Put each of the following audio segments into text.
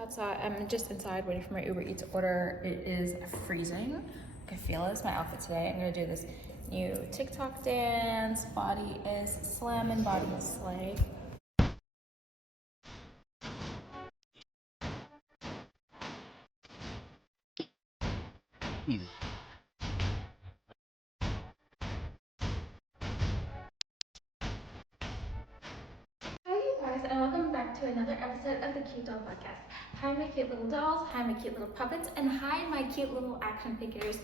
outside. I'm just inside waiting for my Uber Eats order. It is freezing. I can feel it. It's my outfit today. I'm gonna do this new TikTok dance. Body is slamming, body is slay. Easy. Hi you guys, and welcome back to another episode of the Cute Doll Podcast. Hi my cute little dolls, hi my cute little puppets, and hi my cute little action figures.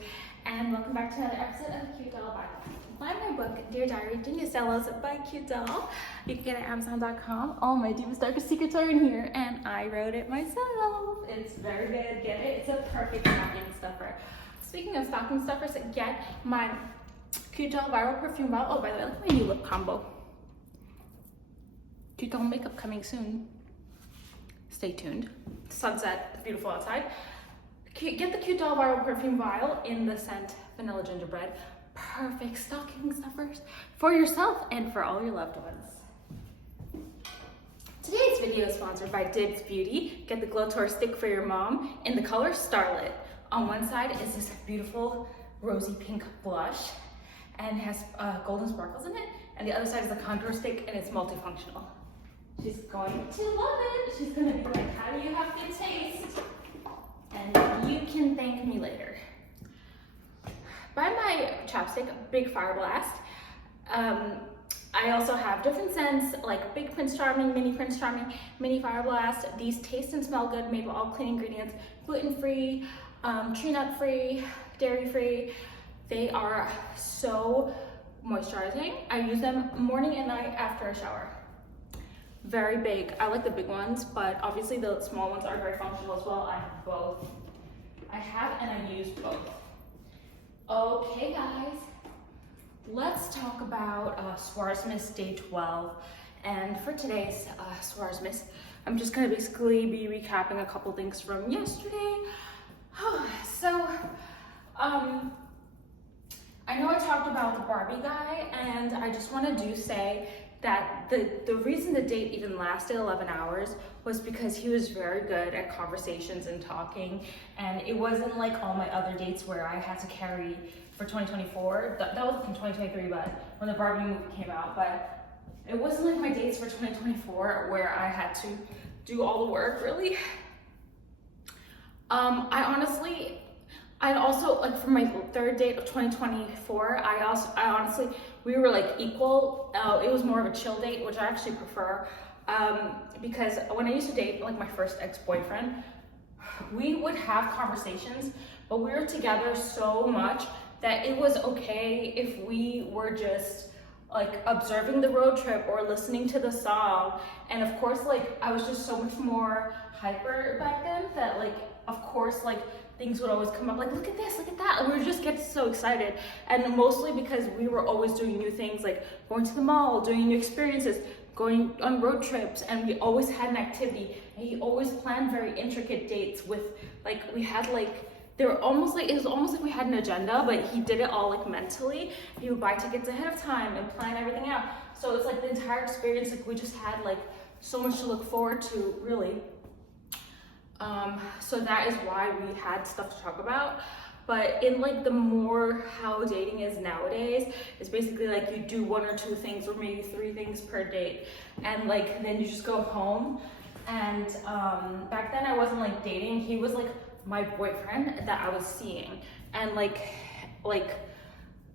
And welcome back to another episode of the Cute Doll Podcast. Buy my book, Dear Diary, Genius Sellos by Cute Doll. You can get it at Amazon.com. All my deepest, darkest secrets are in here, and I wrote it myself. It's very good, get it. It's a perfect stocking stuffer. Speaking of stocking stuffers, get my Cute Doll Viral Perfume Bottle. Oh, by the way, look at my new lip combo. Cute Doll makeup coming soon. Stay tuned. Sunset, it's beautiful outside. Get the Cute Doll Viral Perfume Vial in the scent Vanilla Gingerbread. Perfect stocking stuffers for yourself and for all your loved ones. Today's video is sponsored by Dibs Beauty. Get the Glow Tour Stick for your mom in the color Starlit. On one side is this beautiful rosy pink blush and has golden sparkles in it. And the other side is a contour stick and it's multifunctional. She's going to love it. She's gonna be like, how do you have good taste? And you can thank me later. Buy My Chapstick, Big Fire Blast. I also have different scents like Big Prince Charming, Mini Fire Blast. These taste and smell good, made with all clean ingredients, gluten-free, tree nut free, dairy free. They are so moisturizing. I use them morning and night after a shower. Very big. I like the big ones, but obviously the small ones are very functional as well. I have both. I have and I use both. Okay guys, let's talk about Swarsmas Day 12. And for today's Swarsmas, I'm just gonna basically be recapping a couple things from yesterday. So, I know I talked about the Barbie guy, and I just want to say that the reason the date even lasted 11 hours was because he was very good at conversations and talking, and it wasn't like all my other dates where I had to carry for 2024. That was in 2023, but when the Barbie movie came out, but it wasn't like my dates for 2024 where I had to do all the work, really. I'd also, like for my third date of 2024, I honestly, we were like equal. It was more of a chill date, which I actually prefer, because when I used to date like my first ex-boyfriend, we would have conversations, but we were together so much that it was okay if we were just like observing the road trip or listening to the song. And of course, like I was just so much more hyper back then that like, of course, like things would always come up like, look at this, look at that. And we would just get so excited. And mostly because we were always doing new things, like going to the mall, doing new experiences, going on road trips, and we always had an activity. And he always planned very intricate dates with like, we had like, they were almost like, it was almost like we had an agenda, but he did it all like mentally. He would buy tickets ahead of time and plan everything out. So it's like the entire experience, like we just had like so much to look forward to, really. So that is why we had stuff to talk about. But in like the more how dating is nowadays, it's basically like you do one or two things or maybe three things per date, and like then you just go home. And back then I wasn't like dating, he was like my boyfriend that I was seeing. And like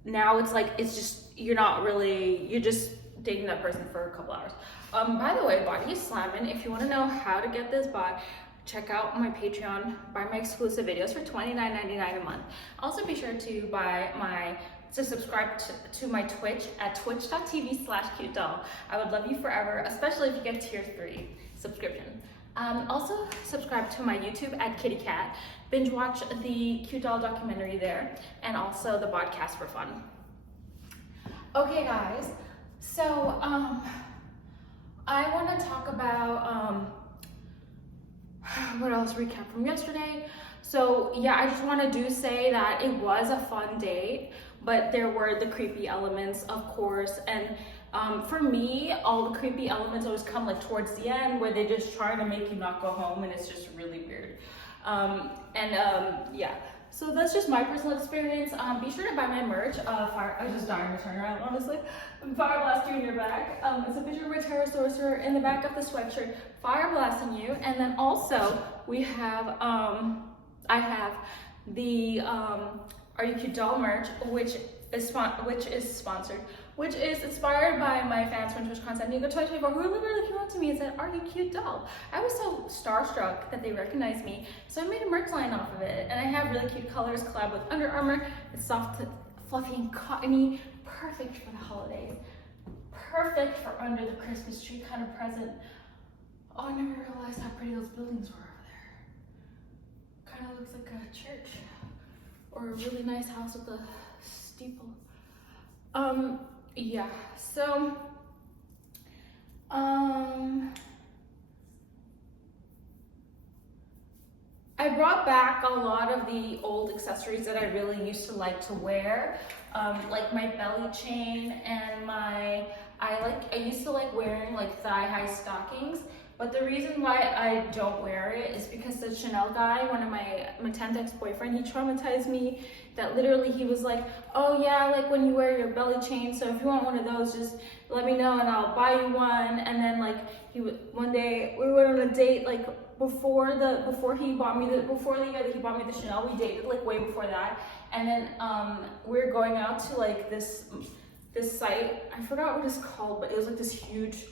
now it's like, it's just, you're just dating that person for a couple hours. By the way, body is slamming. If you want to know how to get this body, check out my Patreon, buy my exclusive videos for $29.99 a month. Also be sure to subscribe to my Twitch at twitch.tv/cutedoll. I would love you forever, especially if you get tier 3 subscription. Also subscribe to my YouTube at Kitty Cat. Binge watch the Cute Doll documentary there, and also the podcast for fun. Okay guys, so I want to talk about what else, recap from yesterday. So yeah, I just want to say that it was a fun date, but there were the creepy elements, of course, and For me, all the creepy elements always come like towards the end where they just try to make you not go home, and it's just really weird. Yeah. So that's just my personal experience. Be sure to buy my merch. I was just dying to turn around, honestly. Fire blasting in your back. It's a picture of my terror sorcerer in the back of the sweatshirt, fire blasting you. And then also we have, I have the Are You Cute doll merch, which is inspired by my fans from Twitch content. Nico 2024, who literally came up to me and said, "Are you cute doll?" I was so starstruck that they recognized me, so I made a merch line off of it, and I have really cute colors, collab with Under Armour. It's soft, fluffy, and cottony, perfect for the holidays, perfect for under the Christmas tree kind of present. Oh, I never realized how pretty those buildings were over there. Kind of looks like a church or a really nice house with a steeple. Yeah, so I brought back a lot of the old accessories that I really used to like to wear, like my belly chain and I used to like wearing like thigh-high stockings. But the reason why I don't wear it is because the Chanel guy, one of my 10th ex-boyfriend, he traumatized me. That literally he was like, "Oh yeah, like when you wear your belly chain, so if you want one of those, just let me know and I'll buy you one." And then like one day we went on a date like before the year that he bought me the Chanel, we dated like way before that. And then we were going out to like this site, I forgot what it's called, but it was like this huge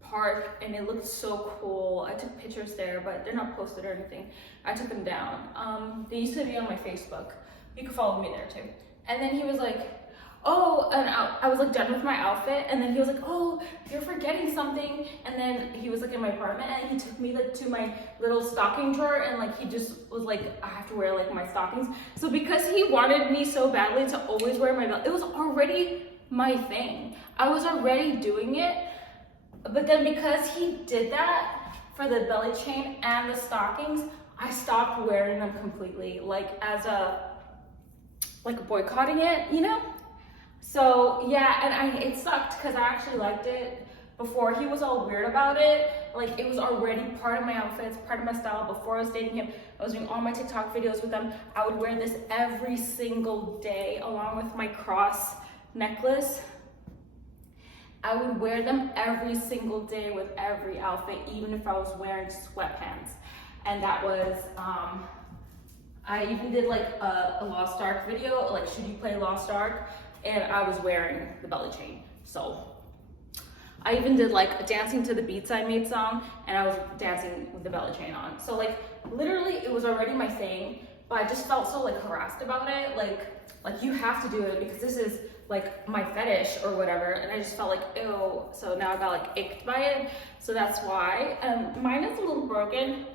park and it looked so cool. I took pictures there, but they're not posted or anything. I took them down. They used to be on my Facebook. You can follow me there too. And then he was like, "Oh," and I was like done with my outfit, and then he was like, "Oh, you're forgetting something." And then he was like in my apartment and he took me like to my little stocking drawer, and like he just was like, "I have to wear like my stockings." So because he wanted me so badly to always wear my belt, it was already my thing. I was already doing it. But then because he did that for the belly chain and the stockings, I stopped wearing them completely, like as boycotting it, you know? So yeah, and it sucked because I actually liked it before he was all weird about it. Like it was already part of my outfits, part of my style. Before I was dating him, I was doing all my TikTok videos with him. I would wear this every single day along with my cross necklace. I would wear them every single day with every outfit, even if I was wearing sweatpants. And that was, I even did like a Lost Ark video, like should you play Lost Ark? And I was wearing the belly chain. So I even did like a Dancing to the Beats I Made song, and I was dancing with the belly chain on. So like literally it was already my thing, but I just felt so like harassed about it. Like you have to do it because this is like my fetish or whatever, and I just felt like ew. So now I got like icked by it. So that's why. Mine is a little broken,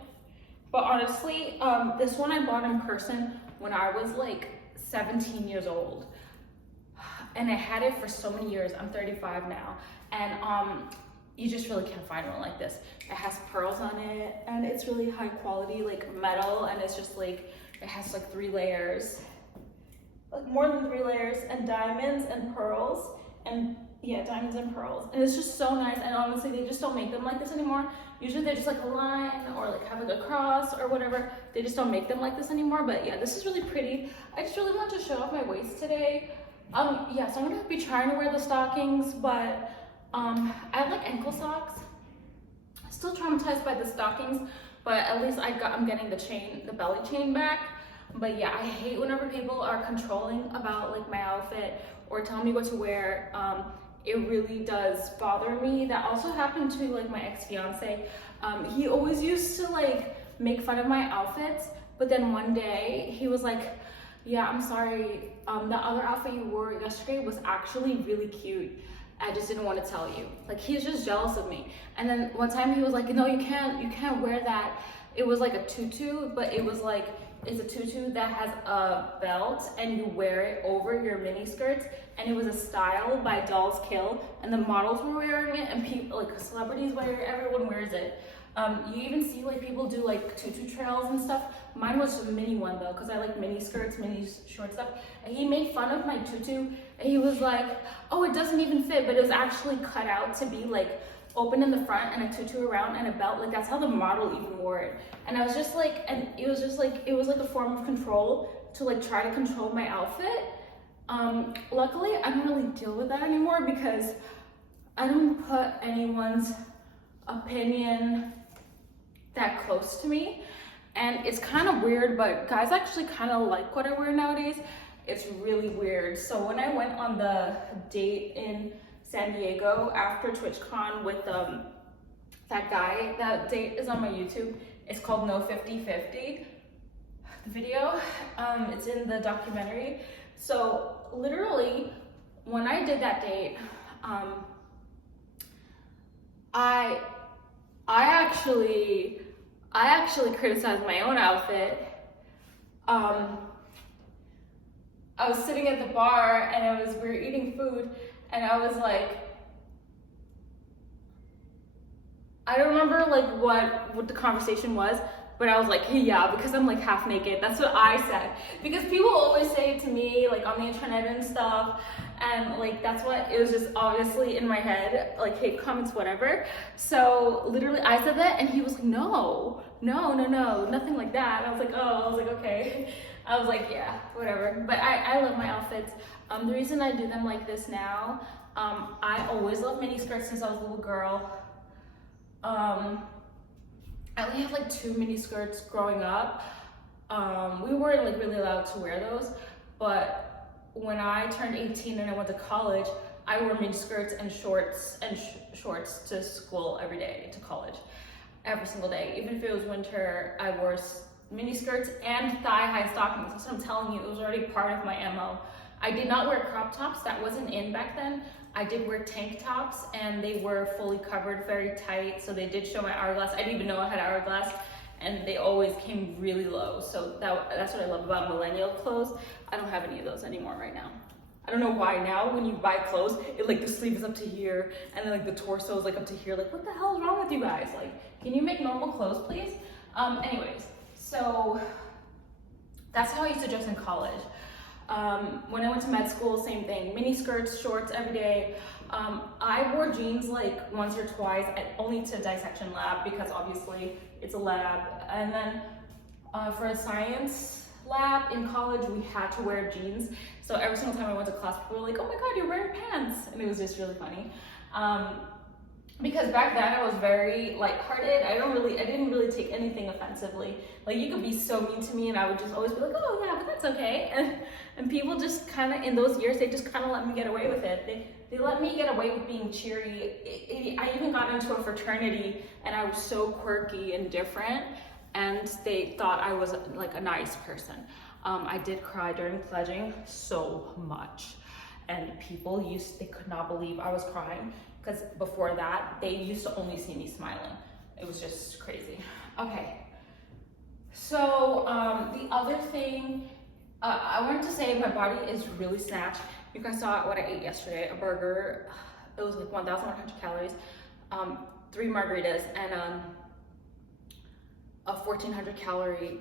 but honestly, this one I bought in person when I was like 17 years old, and I had it for so many years. I'm 35 now, and you just really can't find one like this. It has pearls on it, and it's really high quality like metal, and it's just like it has like 3 layers. Like more than 3 layers, and diamonds and pearls, and yeah, diamonds and pearls, and it's just so nice. And honestly, they just don't make them like this anymore. Usually they're just like a line or like have like a cross or whatever. They just don't make them like this anymore. But yeah, this is really pretty. I just really want to show off my waist today. Yeah, so I'm gonna be trying to wear the stockings, but I have like ankle socks. Still traumatized by the stockings, but at least I'm getting the belly chain back. But yeah, I hate whenever people are controlling about like my outfit or tell me what to wear. It really does bother me. That also happened to like my ex-fiance. He always used to like make fun of my outfits, but then one day he was like, "Yeah, I'm sorry, the other outfit you wore yesterday was actually really cute. I just didn't want to tell you." Like he's just jealous of me. And then one time he was like, "No, you can't wear that." It was like a tutu, but it was like, it's a tutu that has a belt and you wear it over your mini skirts, and it was a style by Dolls Kill, and the models were wearing it, and people like celebrities wear it, everyone wears it. You even see like people do like tutu trails and stuff. Mine was a mini one though, because I like mini skirts, mini short stuff. And he made fun of my tutu, and he was like, oh, it doesn't even fit, but it was actually cut out to be like open in the front and a tutu around and a belt. Like that's how the model even wore it. And I was just like, and it was just like, it was like a form of control to like try to control my outfit. Luckily I don't really deal with that anymore because I don't put anyone's opinion that close to me. And it's kind of weird, but guys actually kind of like what I wear nowadays. It's really weird. So when I went on the date in San Diego after TwitchCon with that guy, that date is on my YouTube. It's called No 50/50, the video. It's in the documentary. So literally when I did that date, I actually criticized my own outfit. I was sitting at the bar and we were eating food, and I was like, I don't remember like what the conversation was, but I was like, hey, yeah, because I'm like half naked. That's what I said. Because people always say it to me like on the internet and stuff, and like that's what it was, just obviously in my head, like hate comments, whatever. So literally I said that, and he was like, no, nothing like that. And I was like, oh, I was like, okay. I was like, yeah, whatever. But I love my outfits. The reason I do them like this now, I always loved mini skirts since I was a little girl. I only had like 2 mini skirts growing up. We weren't like really allowed to wear those, but when I turned 18 and I went to college, I wore mini skirts and shorts to school every day, to college, every single day. Even if it was winter, I wore mini skirts and thigh-high stockings. So I'm telling you, it was already part of my MO. I did not wear crop tops. That wasn't in back then. I did wear tank tops, and they were fully covered, very tight, so they did show my hourglass. I didn't even know I had hourglass, and they always came really low. So that's what I love about millennial clothes. I don't have any of those anymore right now. I don't know why now when you buy clothes, it like the sleeve is up to here, and then like the torso is like up to here. Like, what the hell is wrong with you guys? Like, can you make normal clothes, please? Anyways, so that's how I used to dress in college. When I went to med school, same thing, mini skirts, shorts every day. I wore jeans like once or twice, only to dissection lab because obviously it's a lab. And then for a science lab in college, we had to wear jeans. So every single time I went to class, people were like, oh my God, you're wearing pants. And it was just really funny. Because back then I was very lighthearted. I didn't really take anything offensively. Like, you could be so mean to me and I would just always be like, oh yeah, but that's okay. And people just kind of, in those years, they just kind of let me get away with it. They let me get away with being cheery. I even got into a fraternity and I was so quirky and different, and they thought I was like a nice person. I did cry during pledging so much, and people they could not believe I was crying. Because before that, they used to only see me smiling. It was just crazy. Okay, so the other thing, I wanted to say my body is really snatched. You guys saw what I ate yesterday, a burger. It was like 1,100 calories, 3 margaritas, and a 1,400 calorie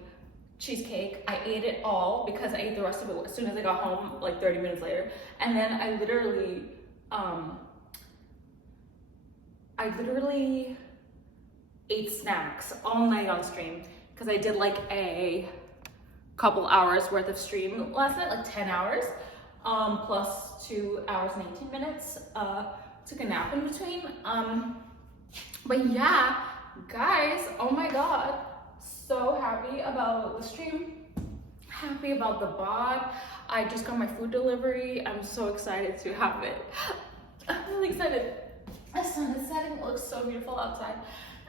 cheesecake. I ate it all because I ate the rest of it as soon as I got home, like 30 minutes later. And then I literally ate snacks all night on stream because I did like a couple hours worth of stream last night, like 10 hours, plus 2 hours and 18 minutes. Took a nap in between. But yeah, guys, oh my God, so happy about the stream, happy about the bod. I just got my food delivery. I'm so excited to have it. I'm really excited. The sun is setting, it looks so beautiful outside,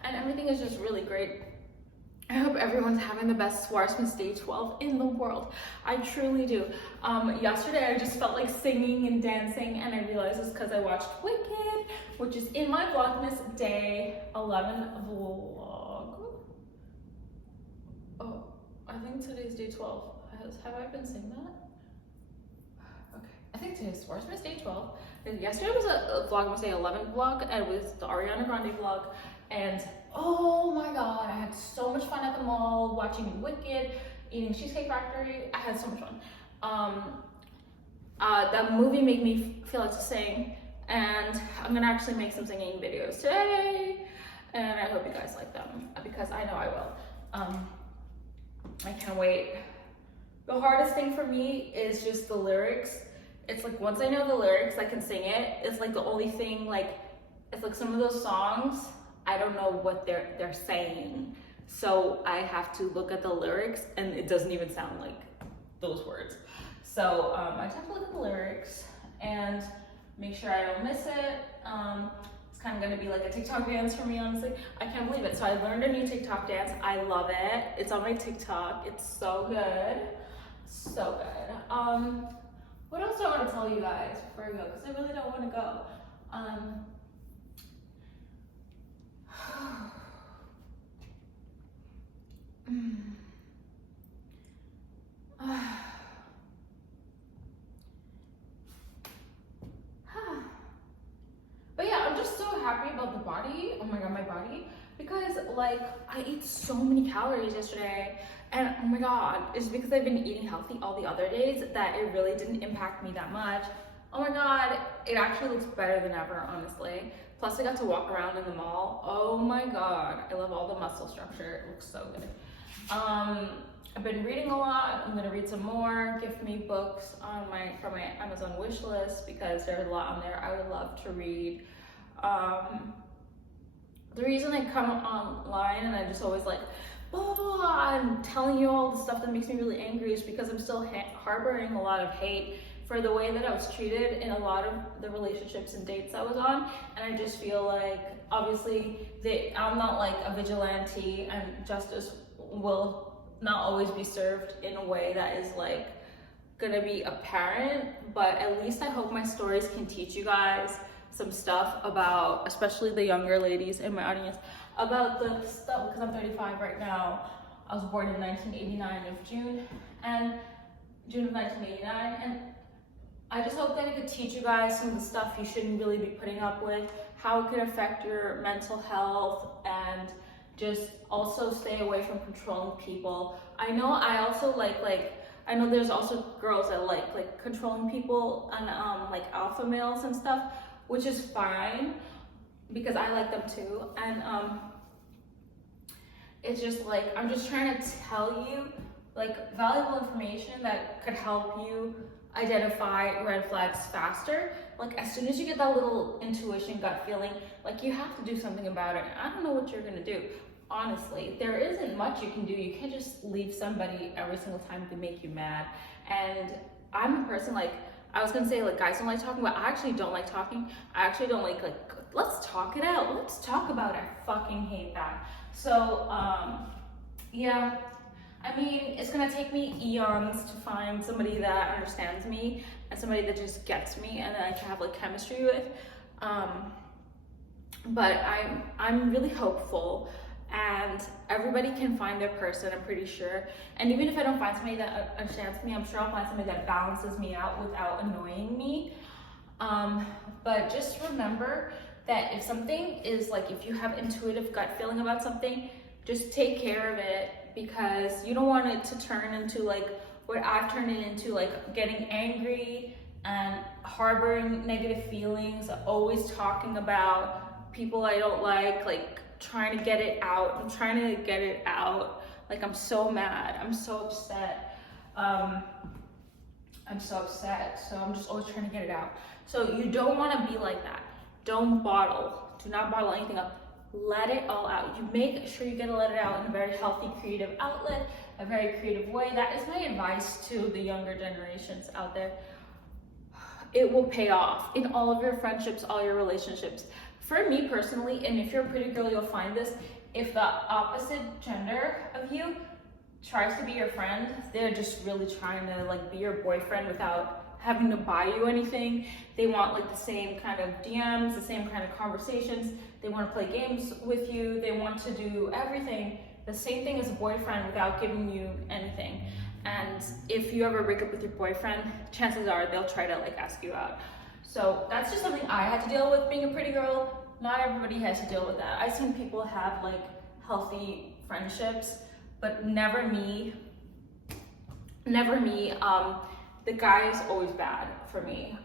and everything is just really great. I hope everyone's having the best Swarsmas Day 12 in the world. I truly do. Yesterday I just felt like singing and dancing, and I realized it's because I watched Wicked, which is in my Vlogmas Day 11 vlog. Oh, I think today's Day 12. Have I been saying that? Okay, I think today's Swarsmas Day 12. And yesterday was a Vlogmas Day 11 vlog, and it was the Ariana Grande vlog, and oh my God, I had so much fun at the mall, watching Wicked, eating Cheesecake Factory. I had so much fun. That movie made me feel like to sing, and I'm gonna actually make some singing videos today, and I hope you guys like them, because I know I will. I can't wait. The hardest thing for me is just the lyrics. It's like, once I know the lyrics, I can sing it. It's like the only thing, like, it's like some of those songs, I don't know what they're saying. So I have to look at the lyrics, and it doesn't even sound like those words. So I just have to look at the lyrics and make sure I don't miss it. It's kind of gonna be like a TikTok dance for me, honestly. I can't believe it. So I learned a new TikTok dance. I love it. It's on my TikTok. It's so good. So good. What else do I want to tell you guys before I go? Because I really don't want to go. But yeah, I'm just so happy about the body. Oh my God, my body. Because like, I ate so many calories yesterday, and oh my God, it's because I've been eating healthy all the other days that it really didn't impact me that much. Oh my God, it actually looks better than ever, honestly. Plus I got to walk around in the mall. Oh my God, I love all the muscle structure. It looks so good. I've been reading a lot. I'm gonna read some more. Gift me books on from my Amazon wish list, because there's a lot on there I would love to read. The reason I come online and I just always like, blah, blah, blah, I'm telling you all the stuff that makes me really angry, is because I'm still harboring a lot of hate for the way that I was treated in a lot of the relationships and dates I was on. And I just feel like, obviously, I'm not like a vigilante, and justice will not always be served in a way that is like gonna be apparent, but at least I hope my stories can teach you guys some stuff about, especially the younger ladies in my audience, about the stuff, because I'm 35 right now. I was born in 1989 of June of 1989, and I just hope that it could teach you guys some of the stuff you shouldn't really be putting up with, how it could affect your mental health, and just also stay away from controlling people. I know I also I know there's also girls that like controlling people, and like alpha males and stuff, which is fine, because I like them too. And it's just like, I'm just trying to tell you like valuable information that could help you identify red flags faster. Like, as soon as you get that little intuition, gut feeling, like, you have to do something about it. I don't know what you're gonna do. Honestly, there isn't much you can do. You can't just leave somebody every single time they make you mad. And I'm a person, like, I was gonna say, like, guys don't like talking, but I actually don't like talking. I actually don't like, let's talk it out. Let's talk about it. I fucking hate that. So, yeah. I mean, it's gonna take me eons to find somebody that understands me and somebody that just gets me and that I can have like chemistry with. But I'm really hopeful, and everybody can find their person, I'm pretty sure. And even if I don't find somebody that understands me, I'm sure I'll find somebody that balances me out without annoying me. But just remember that if something is like, if you have intuitive gut feeling about something, just take care of it, because you don't want it to turn into like what I've turned it into, like getting angry and harboring negative feelings, always talking about people I don't like trying to get it out. I'm trying to get it out. Like, I'm so mad. I'm so upset. I'm so upset. So I'm just always trying to get it out. So you don't want to be like that. Don't bottle. Do not bottle anything up. Let it all out. You make sure you get to let it out in a very healthy, creative outlet, a very creative way. That is my advice to the younger generations out there. It will pay off in all of your friendships, all your relationships. For me personally, and if you're a pretty girl, you'll find this, if the opposite gender of you tries to be your friend, they're just really trying to like be your boyfriend without having to buy you anything. They want like the same kind of DMs, the same kind of conversations. They want to play games with you. They want to do everything, the same thing as a boyfriend, without giving you anything. And if you ever break up with your boyfriend, chances are they'll try to like ask you out. So that's just something I had to deal with being a pretty girl. not everybody has to deal with that. I've seen people have like healthy friendships, but never me. Never me. The guy is always bad for me.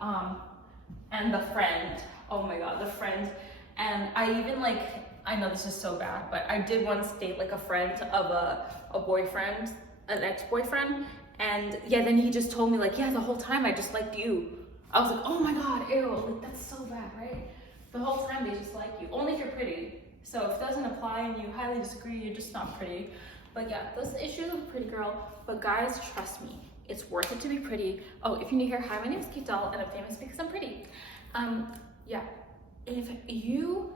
And the friend, oh my God, the friend. And I even like, I know this is so bad, but I did once date like a friend of a boyfriend, an ex-boyfriend. And yeah, then he just told me like, yeah, the whole time I just liked you. I was like, oh my God, ew, like that's so bad, right? The whole time they just like you, only if you're pretty. So if it doesn't apply and you highly disagree, you're just not pretty. But yeah, those issues with pretty girl. But guys, trust me, it's worth it to be pretty. Oh, if you're new here, hi, my name is Cute Doll and I'm famous because I'm pretty. Yeah, if you,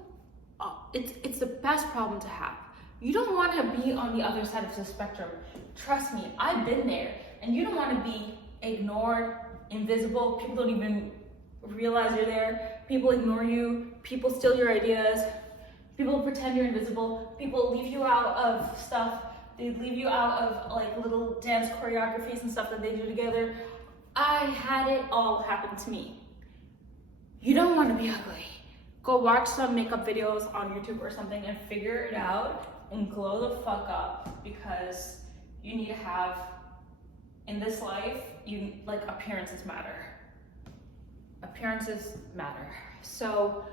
it's the best problem to have. You don't want to be on the other side of the spectrum. Trust me, I've been there. And you don't want to be ignored, invisible. People don't even realize you're there. People ignore you. People steal your ideas. People pretend you're invisible. People leave you out of stuff. They leave you out of like little dance choreographies and stuff that they do together. I had it all happen to me. You don't want to be ugly. Go watch some makeup videos on YouTube or something and figure it out and glow the fuck up, because you need to have, in this life, you like appearances matter. Appearances matter. So,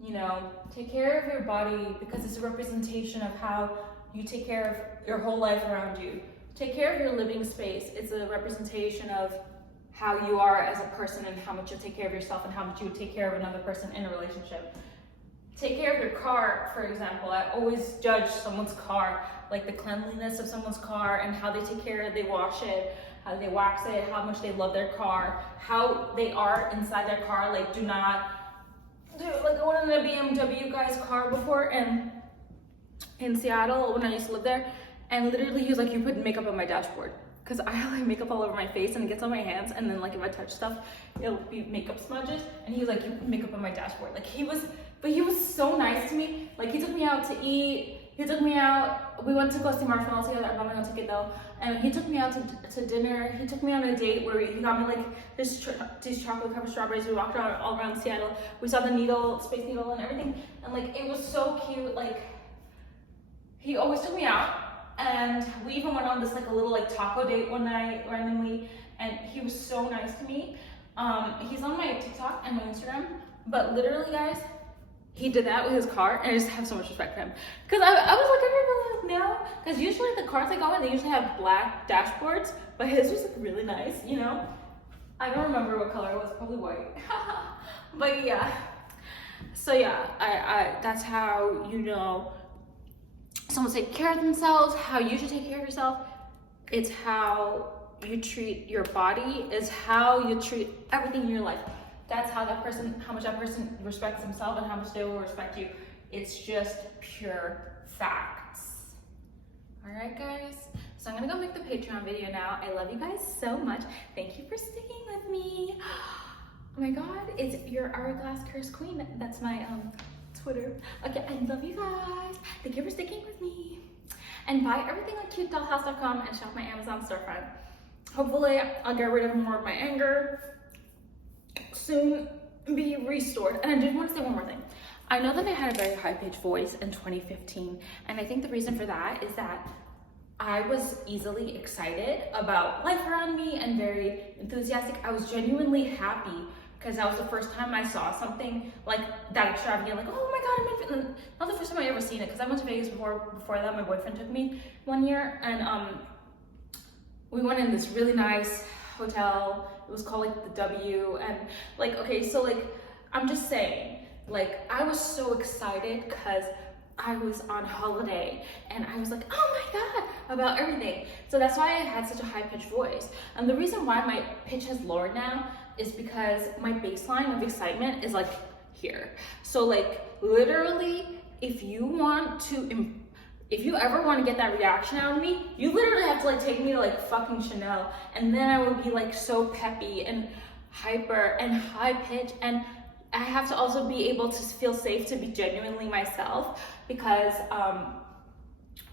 you know, take care of your body because it's a representation of how you take care of your whole life around you. Take care of your living space. It's a representation of how you are as a person and how much you take care of yourself and how much you would take care of another person in a relationship. Take care of your car, for example. I always judge someone's car, like the cleanliness of someone's car and how they take care of it, they wash it, how they wax it, how much they love their car, how they are inside their car. Like, do not do, like I went in a BMW guy's car before and in Seattle when I used to live there, and literally he was like, you put makeup on my dashboard. Because I have like makeup all over my face and it gets on my hands, and then like if I touch stuff, it'll be makeup smudges. And he's like, you put makeup on my dashboard. Like he was so nice to me. Like he took me out to eat, he took me out, we went to go see Marshmallow together, I bought my own ticket though. And he took me out to dinner. He took me on a date where he got me like these chocolate covered strawberries. We walked around all around Seattle. We saw the needle, Space Needle and everything. And like, it was so cute. Like he always took me out. And we even went on this like a little like taco date one night randomly, and he was so nice to me. He's on my TikTok and my Instagram, but literally guys, he did that with his car, and I just have so much respect for him. Cause I was like, no, cause usually the cars I go in, they usually have black dashboards, but his was like really nice, you know? I don't remember what color it was, probably white. But yeah, so yeah, I that's how you know someone take care of themselves, how you should take care of yourself. It's how you treat your body, is how you treat everything in your life. That's how that person, how much that person respects themselves and how much they will respect you. It's just pure facts. All right, guys. So I'm gonna go make the Patreon video now. I love you guys so much. Thank you for sticking with me. Oh my God, it's your Hourglass Curse Queen. That's my Twitter. Okay, I love you guys. Thank you for sticking with me. And buy everything on cutedollhouse.com and shop my Amazon storefront. Hopefully, I'll get rid of more of my anger. Soon be restored. And I did want to say one more thing. I know that I had a very high-pitched voice in 2015, and I think the reason for that is that I was easily excited about life around me and very enthusiastic. I was genuinely happy because that was the first time I saw something like that extravagant, like, oh my God, I'm in, not the first time I ever seen it, because I went to Vegas before that. My boyfriend took me one year, and we went in this really nice hotel. It was called like the W, and like, okay, so like, I'm just saying, like, I was so excited because I was on holiday and I was like, oh my God, about everything. So that's why I had such a high-pitched voice. And the reason why my pitch has lowered now is because my baseline of excitement is like here. So like literally, if you ever want to get that reaction out of me, you literally have to like take me to like fucking Chanel, and then I would be like so peppy and hyper and high pitched, and I have to also be able to feel safe to be genuinely myself, because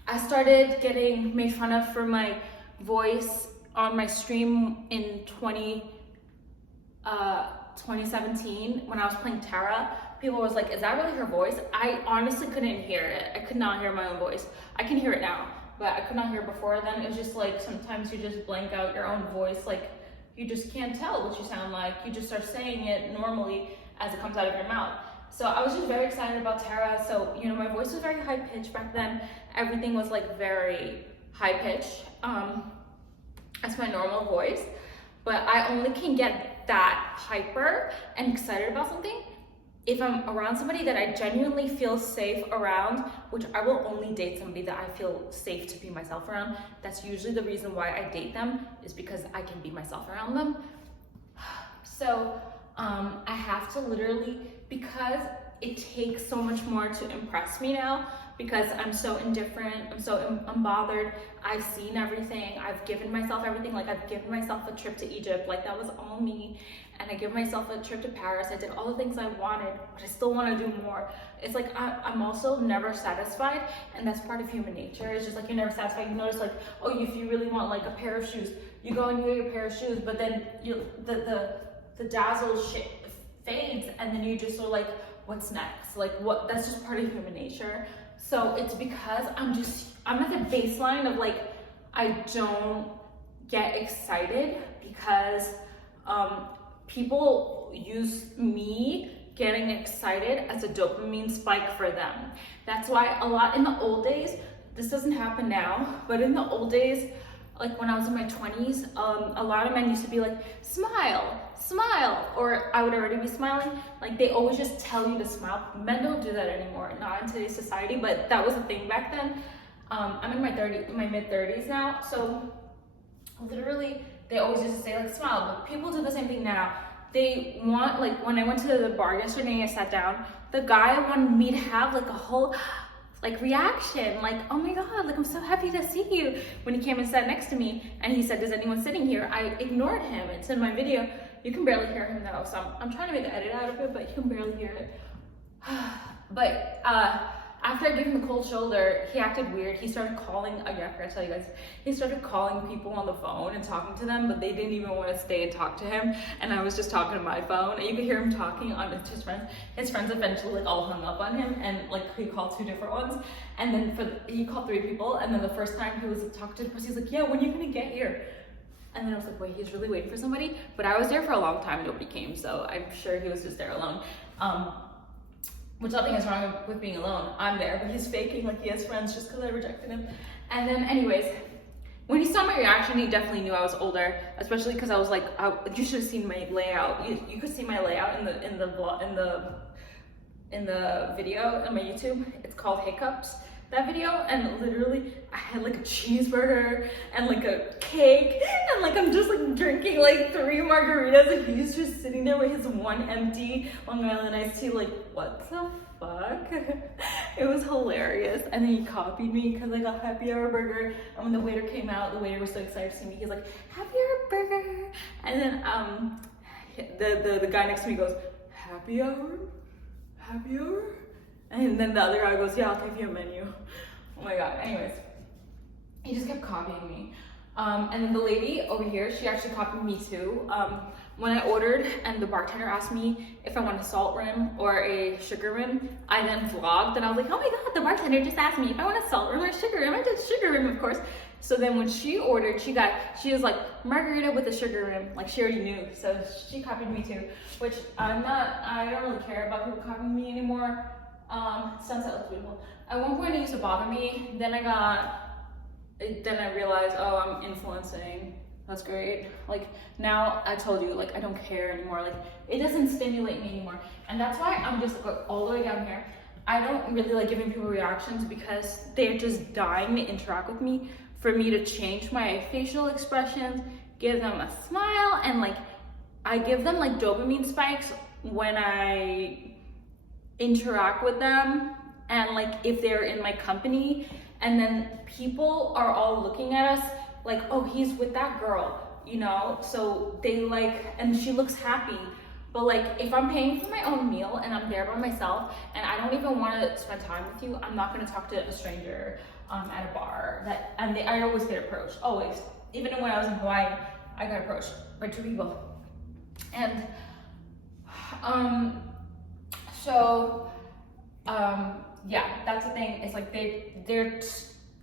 I started getting made fun of for my voice on my stream in 2017 when I was playing Tara, people was like, is that really her voice? I honestly couldn't hear it. I could not hear my own voice. I can hear it now, but I could not hear it before then. It was just like, sometimes you just blank out your own voice. Like, you just can't tell what you sound like. You just start saying it normally as it comes out of your mouth. So I was just very excited about Tara. So, you know, my voice was very high pitched back then. Everything was like very high pitched. That's my normal voice, but I only can get that hyper and excited about something if I'm around somebody that I genuinely feel safe around, which I will only date somebody that I feel safe to be myself around. That's usually the reason why I date them, is because I can be myself around them. So I have to literally, because it takes so much more to impress me now, because I'm so indifferent, I'm so unbothered, I've seen everything, I've given myself everything. Like, I've given myself a trip to Egypt, like that was all me, and I gave myself a trip to Paris. I did all the things I wanted, but I still want to do more. It's like I'm also never satisfied, and that's part of human nature. It's just like, you're never satisfied. You notice, like, oh, if you really want like a pair of shoes, you go and you get your pair of shoes, but then the dazzle shit fades, and then you just sort of like, what's next? Like, what? That's just part of human nature. So it's because I'm at the baseline of like, I don't get excited because people use me getting excited as a dopamine spike for them. That's why a lot in the old days, this doesn't happen now, but in the old days, like when I was in my 20s, a lot of men used to be like, smile, smile, or I would already be smiling. Like, they always just tell you to smile. Men don't do that anymore, not in today's society, but that was a thing back then. I'm in my mid-30s now, so literally they always used to say like, smile, but people do the same thing now. They want, like, when I went to the bar yesterday and I sat down, the guy wanted me to have like a whole like reaction, like, oh my god, like, I'm so happy to see you, when he came and sat next to me and he said, is anyone sitting here? I ignored him. It's in my video. You can barely hear him though, so I'm trying to make an edit out of it, but you can barely hear it. But after I gave him the cold shoulder, he acted weird. He started calling, I forgot to tell you guys, he started calling people on the phone and talking to them, but they didn't even want to stay and talk to him. And I was just talking to my phone, and you could hear him talking on his friends. His friends eventually like all hung up on him, and like he called 2 different ones. And then he called 3 people. And then the first time he was talking to the person, he was like, yeah, when are you gonna get here? And then I was like, wait, he's really waiting for somebody? But I was there for a long time, nobody came, so I'm sure he was just there alone. Which nothing is wrong with being alone. I'm there, but he's faking like he has friends just because I rejected him. And then anyways, when he saw my reaction, he definitely knew I was older, especially because I was like, you should have seen my layout. You could see my layout in the video on my YouTube. It's called Hiccups, that video, and literally I had like a cheeseburger and like a cake, and like I'm just like drinking like 3 margaritas, and he's just sitting there with his 1 empty Long Island iced tea, like, what the fuck? It was hilarious. And then he copied me because I got happy hour burger, and when the waiter came out, the waiter was so excited to see me. He's like, happy hour burger. And then the guy next to me goes, happy hour? Happy hour? And then the other guy goes, yeah, I'll give you a menu. Oh my god. Anyways, he just kept copying me. And then the lady over here, she actually copied me too. When I ordered and the bartender asked me if I want a salt rim or a sugar rim, I then vlogged and I was like, oh my god, the bartender just asked me if I want a salt rim or a sugar rim. I did sugar rim, of course. So then when she ordered, she was like, margarita with a sugar rim. Like, she already knew, so she copied me too, which I don't really care about people copying me anymore. Sunset looks beautiful. At one point it used to bother me, then I realized, oh, I'm influencing. That's great. Like, now I told you, like, I don't care anymore. Like, it doesn't stimulate me anymore. And that's why I'm just like, all the way down here. I don't really like giving people reactions because they're just dying to interact with me, for me to change my facial expressions, give them a smile, and like, I give them like dopamine spikes when I interact with them, and like if they're in my company, and then people are all looking at us like, oh, he's with that girl, you know, so they like, and she looks happy. But like, if I'm paying for my own meal and I'm there by myself and I don't even want to spend time with you, I'm not going to talk to a stranger at a bar. I always get approached, always. Even when I was in Hawaii, I got approached by 2 people. And So yeah, that's the thing. It's like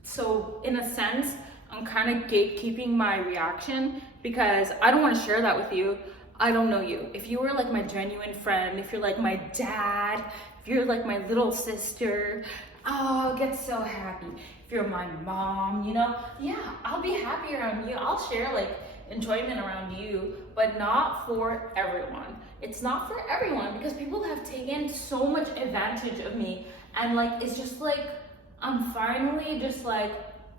so in a sense, I'm kind of gatekeeping my reaction because I don't want to share that with you. I don't know you. If you were like my genuine friend, if you're like my dad, if you're like my little sister, oh, I'll get so happy. If you're my mom, you know, yeah, I'll be happy around you. I'll share like enjoyment around you, but not for everyone. It's not for everyone because people have taken so much advantage of me, and like it's just like I'm finally just like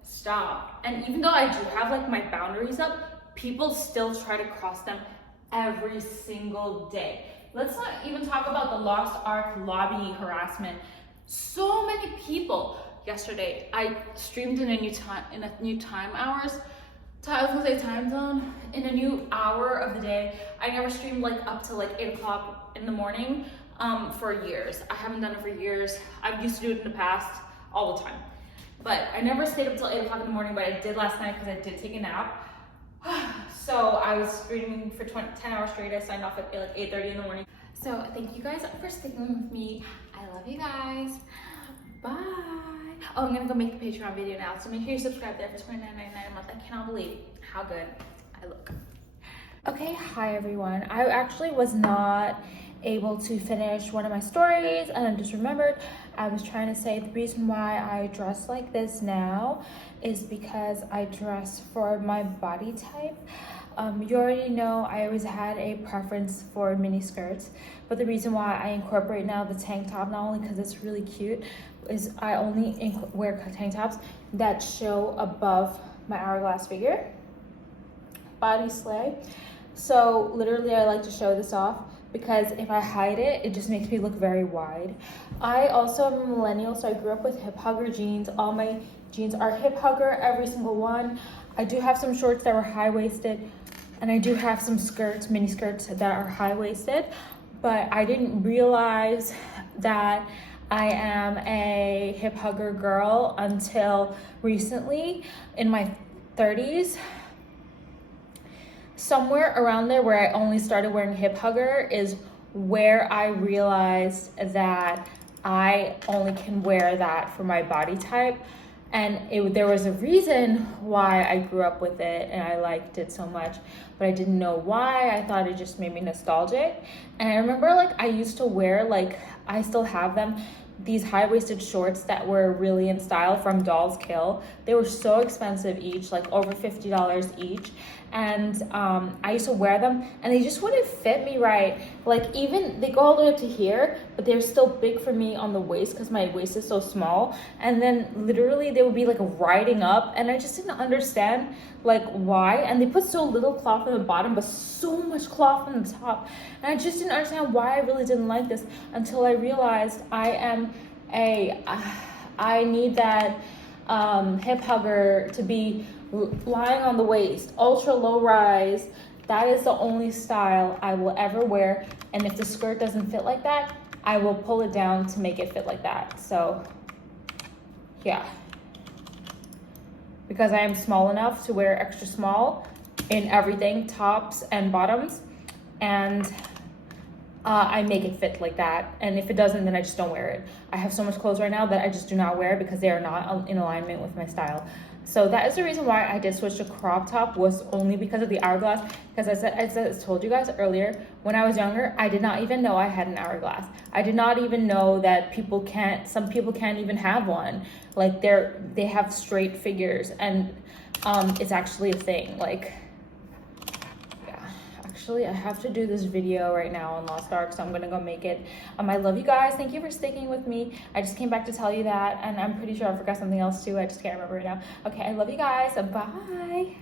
stop. And even though I do have like my boundaries up, people still try to cross them every single day. Let's not even talk about the Lost Ark lobby harassment. So many people. Yesterday I streamed in a new time hours. I was gonna say time zone, in a new hour of the day. I never streamed like up to like 8 o'clock in the morning for years. I haven't done it for years. I used to do it in the past all the time, but I never stayed up till 8 o'clock in the morning, but I did last night because I did take a nap. So I was streaming for 10 hours straight. I signed off at like 8:30 in the morning. So thank you guys for sticking with me. I love you guys. Bye. Oh, I'm gonna go make the Patreon video now, so make sure you subscribe there for $29.99 a month. I cannot believe how good I look. Okay, hi everyone. I actually was not able to finish one of my stories, and I just remembered I was trying to say the reason why I dress like this now is because I dress for my body type. You already know I always had a preference for mini skirts, but the reason why I incorporate now the tank top, not only because it's really cute, is I only wear tank tops that show above my hourglass figure. Body slay. So literally I like to show this off because if I hide it, it just makes me look very wide. I also am a millennial, so I grew up with hip hugger jeans. All my jeans are hip hugger, every single one. I do have some shorts that were high-waisted, and I do have some skirts, mini skirts that are high-waisted, but I didn't realize that I am a hip hugger girl until recently in my 30s. Somewhere around there where I only started wearing hip hugger is where I realized that I only can wear that for my body type. And there was a reason why I grew up with it and I liked it so much, but I didn't know why. I thought it just made me nostalgic. And I remember like I used to wear, like I still have them, these high-waisted shorts that were really in style from Doll's Kill. They were so expensive each, like over $50 each. And I used to wear them and they just wouldn't fit me right. Like even, they go all the way up to here, but they're still big for me on the waist because my waist is so small. And then literally they would be like riding up, and I just didn't understand like why. And they put so little cloth on the bottom, but so much cloth on the top. And I just didn't understand why I really didn't like this until I realized I need that hip hugger to be lying on the waist, ultra low rise. That is the only style I will ever wear. And if the skirt doesn't fit like that, I will pull it down to make it fit like that. So yeah, because I am small enough to wear extra small in everything, tops and bottoms, and I make it fit like that. And if it doesn't, then I just don't wear it. I have so much clothes right now that I just do not wear because they are not in alignment with my style. So that is the reason why I did switch to crop top, was only because of the hourglass. Because as I told you guys earlier, when I was younger, I did not even know I had an hourglass. I did not even know that some people can't even have one. Like they have straight figures, and it's actually a thing. Like, actually, I have to do this video right now on Lost Ark, so I'm gonna go make it. I love you guys. Thank you for sticking with me. I just came back to tell you that, and I'm pretty sure I forgot something else too. I just can't remember right now. Okay, I love you guys. Bye.